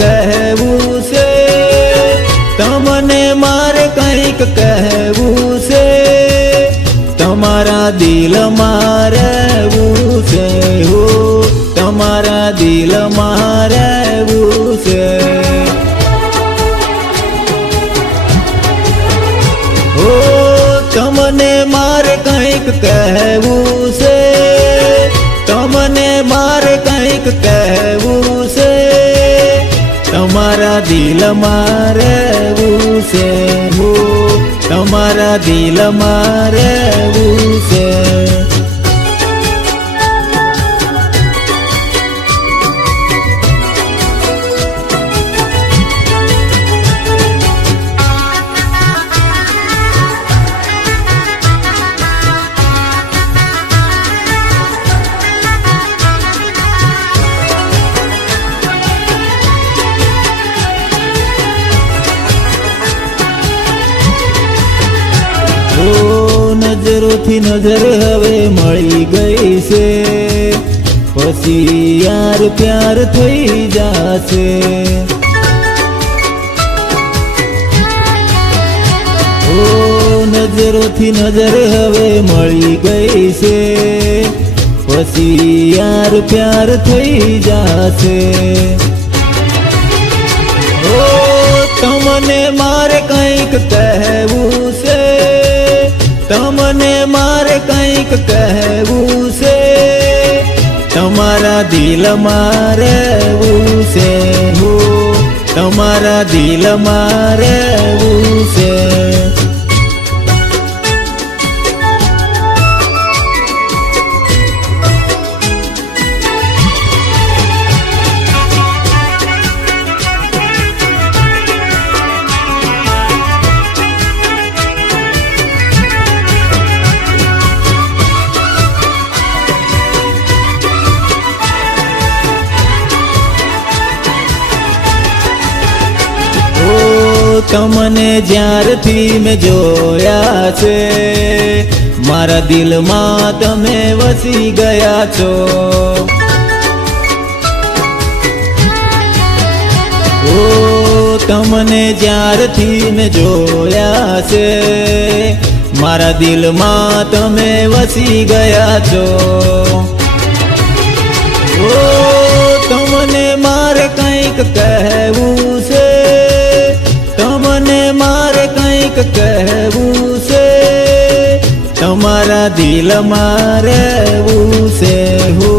કહેવું છે, તમને મારે કંઈક કહેવું છે, તમારા દિલમાં રહેવું છે, હો તમારા દિલમાં રહેવું છે. હો તમને મારે કંઈક કહેવું છે, તમને મારે કંઈક કહેવું છે, તમારા દિલમાં રહેવું છે, હો તમારા દિલમાં રહેવું છે. નજરોથી નજર હવે મળી ગઈ છે, પછી યાર પ્યાર થઈ જાશે. ઓ નજરોથી નજર હવે મળી ગઈ છે, પછી યાર પ્યાર થઈ જાશે. ઓ તમને મારે કંઈક કહેવું છે, તમને મારે કંઈક કહેવું છે, તમારા દિલમાં રહેવું છે, હો તમારા દિલમાં રહેવું છે. તમને જ્યારથી મેં જોયા છે, મારા દિલમાં તમે વસી ગયા છો. ઓ તમને જ્યારથી મેં જોયા છે, મારા દિલમાં તમે વસી ગયા છો. ઓ તમને મારે કંઈક કહેવું છે, તમને મારે કંઈક કહેવું છે, તમારા દિલમાં રહેવું છે, હો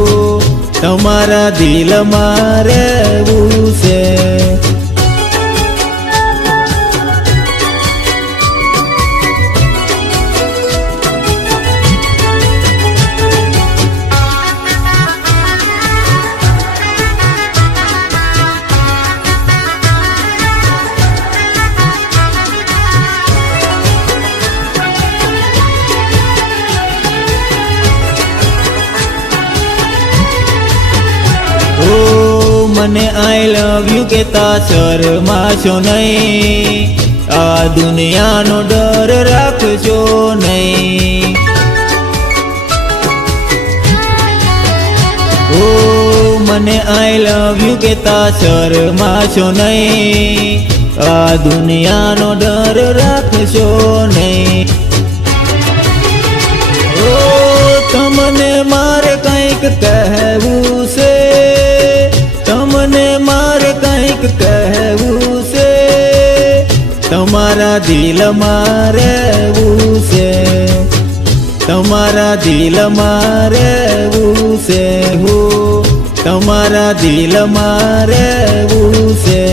તમારા દિલમાં રહેવું છે. મને આઈ લવ યુ કહેતા શરમાશો નહીં, આ દુનિયાનો ડર રાખજો નહીં. ઓ મને આઈ લવ યુ કહેતા શરમાશો નહીં, આ દુનિયાનો ડર રાખજો નહીં. ઓ તમને મારે કંઈક કહેવું છે, તમને મારે કંઈક કહેવું છે, તમારા દિલમાં રહેવું છે, તમારા દિલમાં રહેવું છે, હો તમારા દિલમાં રહેવું છે.